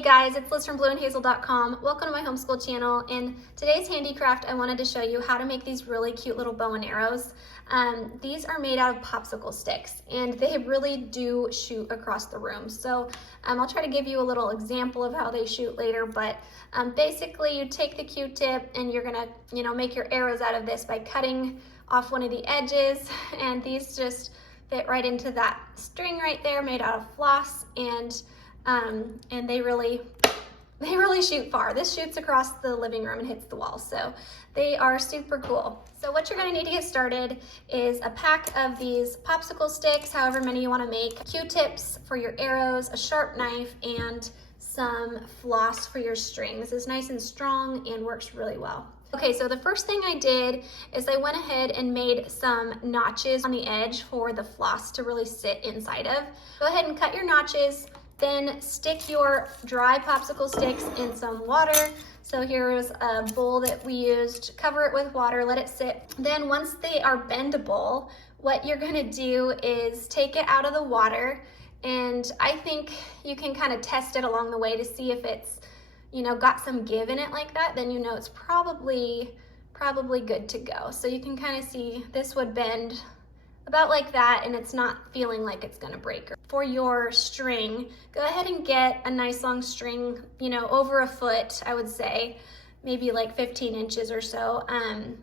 Hey guys, it's Liz from blueandhazel.com. Welcome to my homeschool channel. In today's handicraft, I wanted to show you how to make these really cute little bow and arrows. These are made out of popsicle sticks and they really do shoot across the room. So I'll try to give you a little example of how they shoot later, but basically you take the Q-tip and you're gonna make your arrows out of this by cutting off one of the edges, and these just fit right into that string right there made out of floss, and they really shoot far. This shoots across the living room and hits the wall, so they are super cool. So what you're gonna need to get started is a pack of these popsicle sticks, however many you wanna make, Q-tips for your arrows, a sharp knife, and some floss for your string. This is nice and strong and works really well. Okay, so the first thing I did is I went ahead and made some notches on the edge for the floss to really sit inside of. Go ahead and cut your notches. Then stick your dry popsicle sticks in some water. So here's a bowl that we used. Cover it with water, let it sit. Then once they are bendable, what you're gonna do is take it out of the water, and I think you can kind of test it along the way to see if it's got some give in it like that, then it's probably good to go. So you can kind of see this would bend about like that, and it's not feeling like it's gonna break. For your string, go ahead and get a nice long string, over a foot, I would say, maybe like 15 inches or so.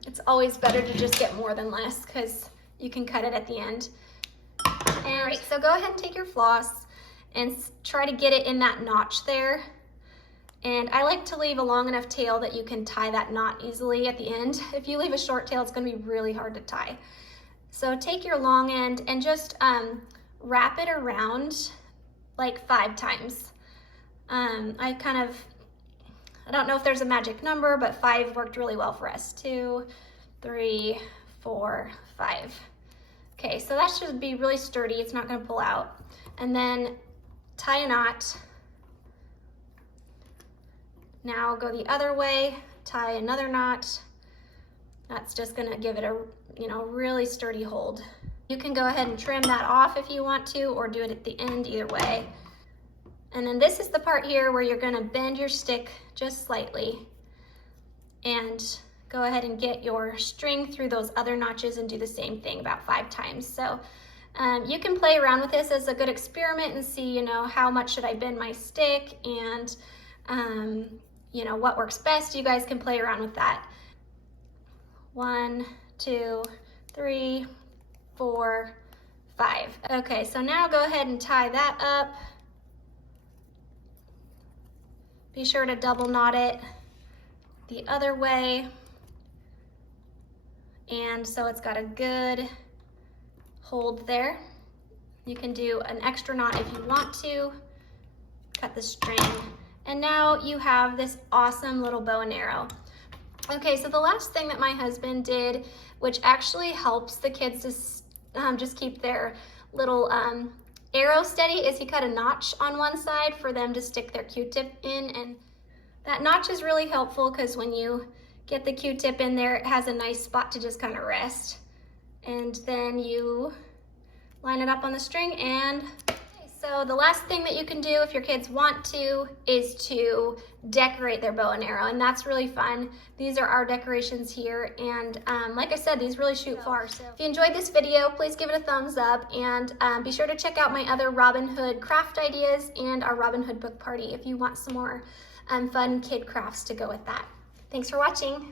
It's always better to just get more than less because you can cut it at the end. And right, so go ahead and take your floss and try to get it in that notch there. And I like to leave a long enough tail that you can tie that knot easily at the end. If you leave a short tail, it's gonna be really hard to tie. So take your long end and just wrap it around like 5 times. I don't know if there's a magic number, but 5 worked really well for us. 2, 3, 4, 5. Okay, so that should be really sturdy. It's not gonna pull out. And then tie a knot. Now go the other way, tie another knot. That's just gonna give it a really sturdy hold. You can go ahead and trim that off if you want to, or do it at the end, either way. And then this is the part here where you're gonna bend your stick just slightly and go ahead and get your string through those other notches and do the same thing about 5 times. So you can play around with this as a good experiment and see, how much should I bend my stick, and what works best. You guys can play around with that. 1, 2, 3, 4, 5. Okay, so now go ahead and tie that up. Be sure to double knot it the other way. And so it's got a good hold there. You can do an extra knot if you want to. Cut the string. And now you have this awesome little bow and arrow. Okay, so the last thing that my husband did, which actually helps the kids to just keep their little arrow steady, is he cut a notch on one side for them to stick their Q-tip in. And that notch is really helpful because when you get the Q-tip in there, it has a nice spot to just kind of rest. And then you line it up on the string, and so the last thing that you can do if your kids want to is to decorate their bow and arrow, and that's really fun. These are our decorations here, and like I said, these really shoot far. So if you enjoyed this video, please give it a thumbs up, and be sure to check out my other Robin Hood craft ideas and our Robin Hood book party if you want some more fun kid crafts to go with that. Thanks for watching.